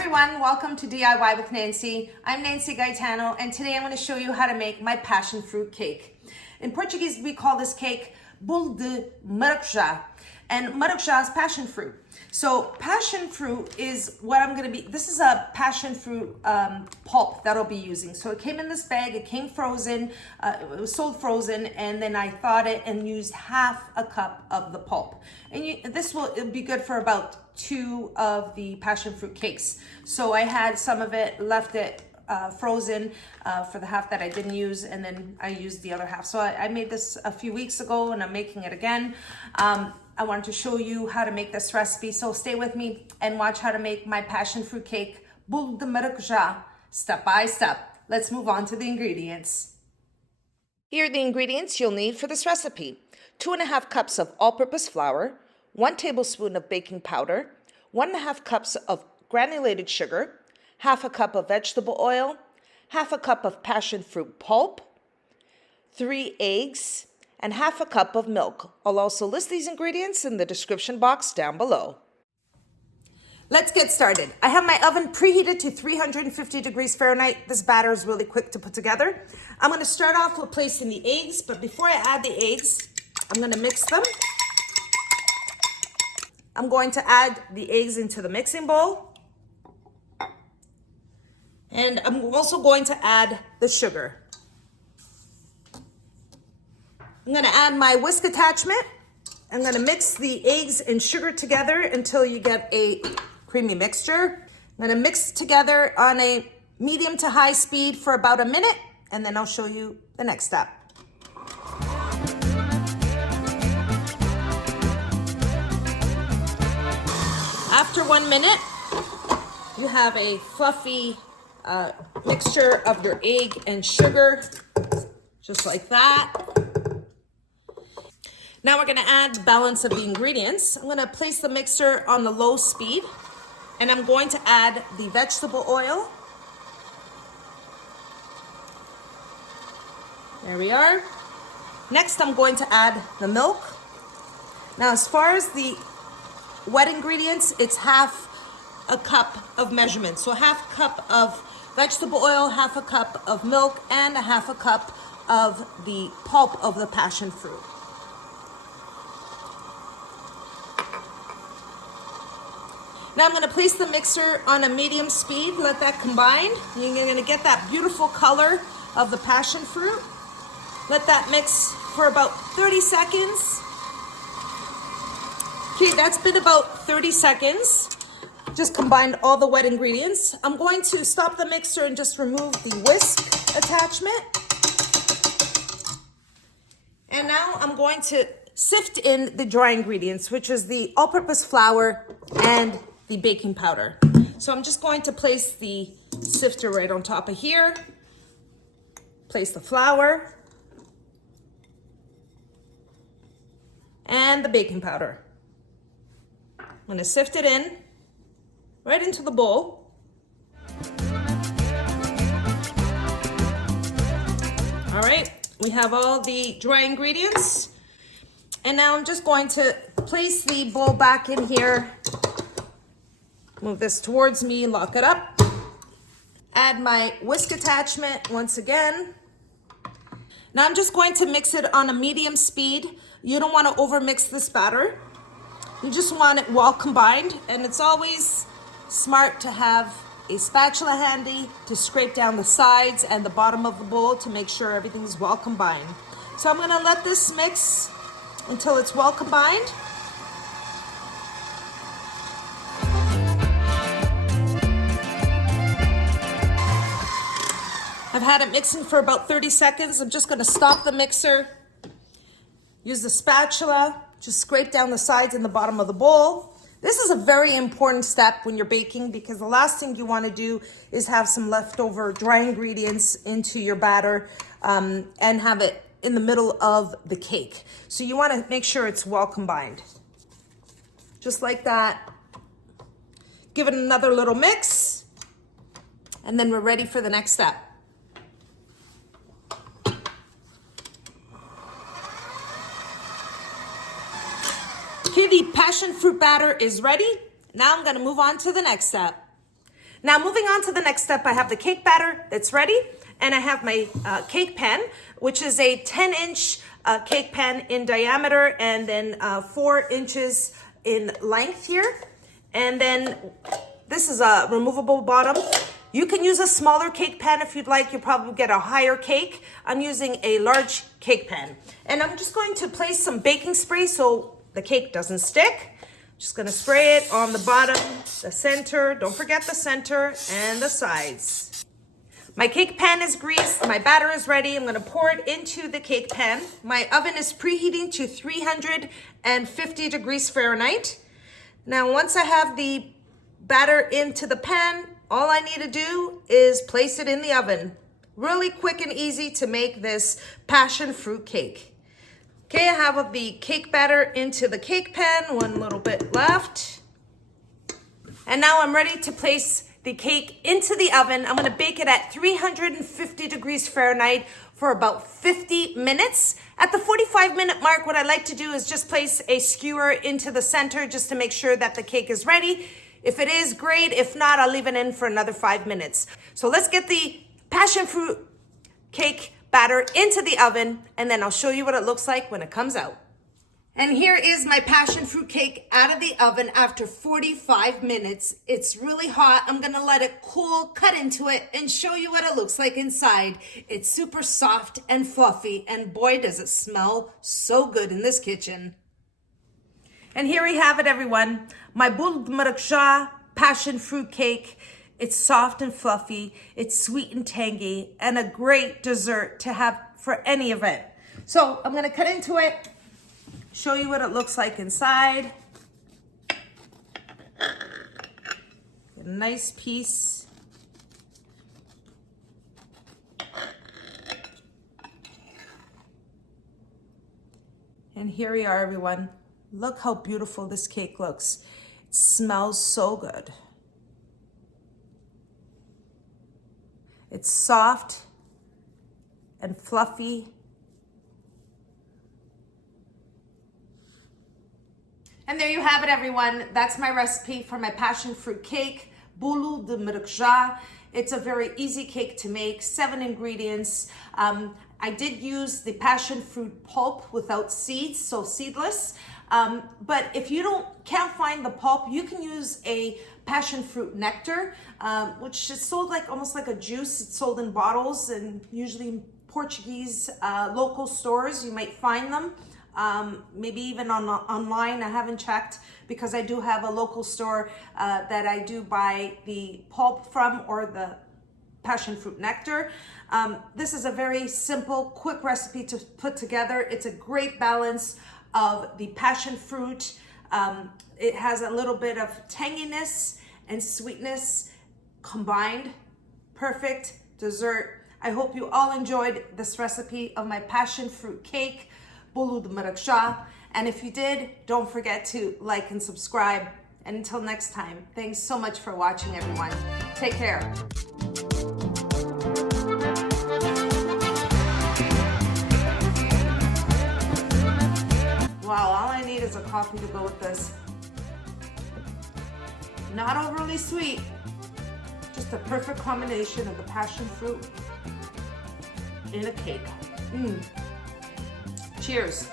everyone, welcome to DIY with Nancy. I'm Nancy Gaetano, and today I'm going to show you how to make my passion fruit cake. In Portuguese, we call this cake Bolo de Maracujá, and maracujá is passion fruit. So passion fruit is what I'm going to be, this is a passion fruit pulp that I'll be using. So it came in this bag, it came frozen, it was sold frozen, and then I thawed it and used half a cup of the pulp. And it'll be good for about 2 of the passion fruit cakes. So I had some of it, left it frozen for the half that I didn't use, and then I used the other half. So I made this a few weeks ago and I'm making it again. I wanted to show you how to make this recipe, so stay with me and watch how to make my passion fruit cake Bolo de Maracujá step by step. Let's move on to the ingredients. Here are the ingredients you'll need for this recipe. 2.5 cups of all-purpose flour, 1 tablespoon of baking powder, 1.5 cups of granulated sugar, half a cup of vegetable oil, half a cup of passion fruit pulp, 3 eggs, and half a cup of milk. I'll also list these ingredients in the description box down below. Let's get started. I have my oven preheated to 350 degrees Fahrenheit. This batter is really quick to put together. I'm going to start off with placing the eggs, but before I add the eggs, I'm going to mix them. I'm going to add the eggs into the mixing bowl. And I'm also going to add the sugar. I'm going to add my whisk attachment. I'm going to mix the eggs and sugar together until you get a creamy mixture. I'm going to mix together on a medium to high speed for about a minute, and then I'll show you the next step. After 1 minute, you have a fluffy mixture of your egg and sugar, just like that. Now we're going to add the balance of the ingredients. I'm going to place the mixer on the low speed, and I'm going to add the vegetable oil. There we are. Next, I'm going to add the milk. Now, as far as the wet ingredients, it's half a cup of measurement. So half a cup of vegetable oil, half a cup of milk, and a half a cup of the pulp of the passion fruit. Now I'm going to place the mixer on a medium speed, let that combine. You're going to get that beautiful color of the passion fruit. Let that mix for about 30 seconds. Okay, that's been about 30 seconds. Just combined all the wet ingredients. I'm going to stop the mixer and just remove the whisk attachment. And now I'm going to sift in the dry ingredients, which is the all-purpose flour and the baking powder. So I'm just going to place the sifter right on top of here. Place the flour and the baking powder. I'm going to sift it in right into the bowl. All right, we have all the dry ingredients. And now I'm just going to place the bowl back in here. Move this towards me, lock it up. Add my whisk attachment once again. Now I'm just going to mix it on a medium speed. You don't want to overmix this batter. You just want it well combined, and it's always smart to have a spatula handy to scrape down the sides and the bottom of the bowl to make sure everything's well combined. So I'm going to let this mix until it's well combined. I've had it mixing for about 30 seconds. I'm just going to stop the mixer. Use the spatula, just scrape down the sides and the bottom of the bowl. This is a very important step when you're baking, because the last thing you want to do is have some leftover dry ingredients into your batter and have it in the middle of the cake. So you want to make sure it's well combined. Just like that. Give it another little mix, and then we're ready for the next step. Okay, the passion fruit batter is ready. Now I'm going to move on to the next step. Now moving on to the next step, I have the cake batter that's ready, and I have my cake pan, which is a 10-inch cake pan in diameter, and then 4 inches in length here. And then this is a removable bottom. You can use a smaller cake pan if you'd like. You'll probably get a higher cake. I'm using a large cake pan. And I'm just going to place some baking spray so the cake doesn't stick. Just gonna spray it on the bottom, the center, don't forget the center, and the sides. My cake pan is greased, my batter is ready. I'm gonna pour it into the cake pan. My oven is preheating to 350 degrees Fahrenheit. Now, once I have the batter into the pan, all I need to do is place it in the oven. Really quick and easy to make this passion fruit cake. Okay, I have the cake batter into the cake pan, one little bit left. And now I'm ready to place the cake into the oven. I'm gonna bake it at 350 degrees Fahrenheit for about 50 minutes. At the 45-minute mark, what I like to do is just place a skewer into the center just to make sure that the cake is ready. If it is, great. If not, I'll leave it in for another 5 minutes. So let's get the passion fruit cake batter into the oven, and then I'll show you what it looks like when it comes out. And here is my passion fruit cake out of the oven after 45 minutes. It's really hot. I'm gonna let it cool, cut into it, and show you what it looks like inside. It's super soft and fluffy, and boy, does it smell so good in this kitchen. And here we have it, everyone. My Bolo de Maracujá passion fruit cake. It's soft and fluffy, it's sweet and tangy, and a great dessert to have for any event. So I'm gonna cut into it, show you what it looks like inside. A nice piece. And here we are, everyone. Look how beautiful this cake looks. It smells so good. It's soft and fluffy. And there you have it, everyone. That's my recipe for my passion fruit cake, Bolo de Maracujá. It's a very easy cake to make, 7 ingredients. I did use the passion fruit pulp without seeds, so seedless. But if you can't find the pulp, you can use a passion fruit nectar, which is sold almost like a juice. It's sold in bottles, and usually in Portuguese local stores you might find them. Maybe even online. I haven't checked because I do have a local store that I do buy the pulp from, or the passion fruit nectar. This is a very simple, quick recipe to put together. It's a great balance of the passion fruit. It has a little bit of tanginess and sweetness combined. Perfect dessert. I hope you all enjoyed this recipe of my passion fruit cake, Bolo de Maracujá. And if you did, don't forget to like and subscribe. And until next time, thanks so much for watching, everyone. Take care. Wow, all I need is a coffee to go with this. Not overly sweet, just a perfect combination of the passion fruit in a cake. Cheers.